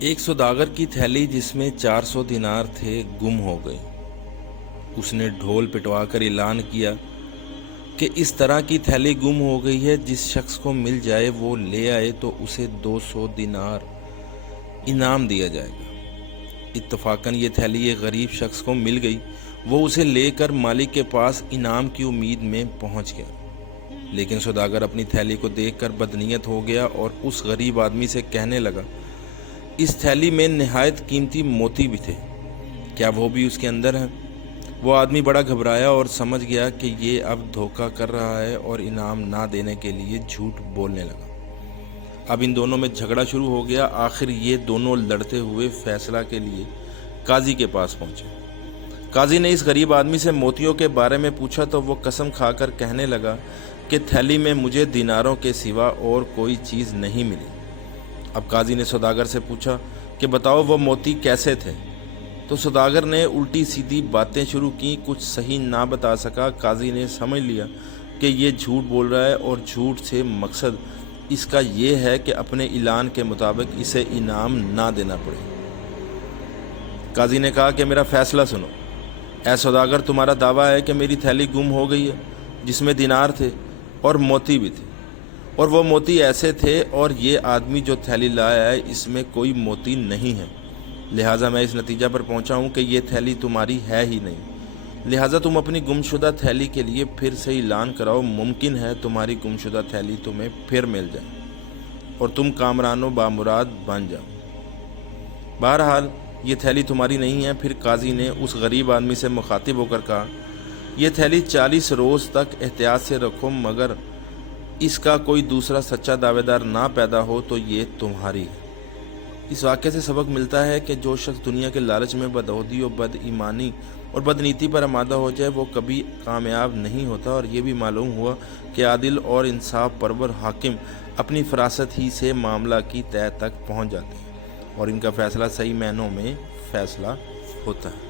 ایک سوداگر کی تھیلی جس میں 400 دینار تھے گم ہو گئی۔ اس نے ڈھول پٹوا کر اعلان کیا کہ اس طرح کی تھیلی گم ہو گئی ہے، جس شخص کو مل جائے وہ لے آئے تو اسے 200 دینار انعام دیا جائے گا۔ اتفاقاً یہ تھیلی ایک غریب شخص کو مل گئی۔ وہ اسے لے کر مالک کے پاس انعام کی امید میں پہنچ گیا، لیکن سوداگر اپنی تھیلی کو دیکھ کر بدنیت ہو گیا اور اس غریب آدمی سے کہنے لگا، اس تھیلی میں نہایت قیمتی موتی بھی تھے، کیا وہ بھی اس کے اندر ہیں؟ وہ آدمی بڑا گھبرایا اور سمجھ گیا کہ یہ اب دھوکہ کر رہا ہے اور انعام نہ دینے کے لیے جھوٹ بولنے لگا۔ اب ان دونوں میں جھگڑا شروع ہو گیا۔ آخر یہ دونوں لڑتے ہوئے فیصلہ کے لیے قاضی کے پاس پہنچے۔ قاضی نے اس غریب آدمی سے موتیوں کے بارے میں پوچھا تو وہ قسم کھا کر کہنے لگا کہ تھیلی میں مجھے دیناروں کے سوا اور کوئی چیز نہیں ملی۔ اب قاضی نے سوداگر سے پوچھا کہ بتاؤ وہ موتی کیسے تھے؟ تو سوداگر نے الٹی سیدھی باتیں شروع کی، کچھ صحیح نہ بتا سکا۔ قاضی نے سمجھ لیا کہ یہ جھوٹ بول رہا ہے اور جھوٹ سے مقصد اس کا یہ ہے کہ اپنے اعلان کے مطابق اسے انعام نہ دینا پڑے۔ قاضی نے کہا کہ میرا فیصلہ سنو۔ اے سوداگر، تمہارا دعویٰ ہے کہ میری تھیلی گم ہو گئی ہے جس میں دینار تھے اور موتی بھی تھے، اور وہ موتی ایسے تھے، اور یہ آدمی جو تھیلی لایا ہے اس میں کوئی موتی نہیں ہے، لہٰذا میں اس نتیجہ پر پہنچا ہوں کہ یہ تھیلی تمہاری ہے ہی نہیں۔ لہٰذا تم اپنی گمشدہ تھیلی کے لیے پھر سے اعلان کراؤ، ممکن ہے تمہاری گمشدہ تھیلی تمہیں پھر مل جائے اور تم کامران و بامراد بن جاؤ۔ بہرحال یہ تھیلی تمہاری نہیں ہے۔ پھر قاضی نے اس غریب آدمی سے مخاطب ہو کر کہا، یہ تھیلی 40 روز تک احتیاط سے رکھو، مگر اس کا کوئی دوسرا سچا دعوے دار نہ پیدا ہو تو یہ تمہاری ہے۔ اس واقعے سے سبق ملتا ہے کہ جو شخص دنیا کے لالچ میں بدعہدی و بد ایمانی اور بدنیتی پر آمادہ ہو جائے وہ کبھی کامیاب نہیں ہوتا، اور یہ بھی معلوم ہوا کہ عادل اور انصاف پرور حاکم اپنی فراست ہی سے معاملہ کی تہہ تک پہنچ جاتے ہیں اور ان کا فیصلہ صحیح معنوں میں فیصلہ ہوتا ہے۔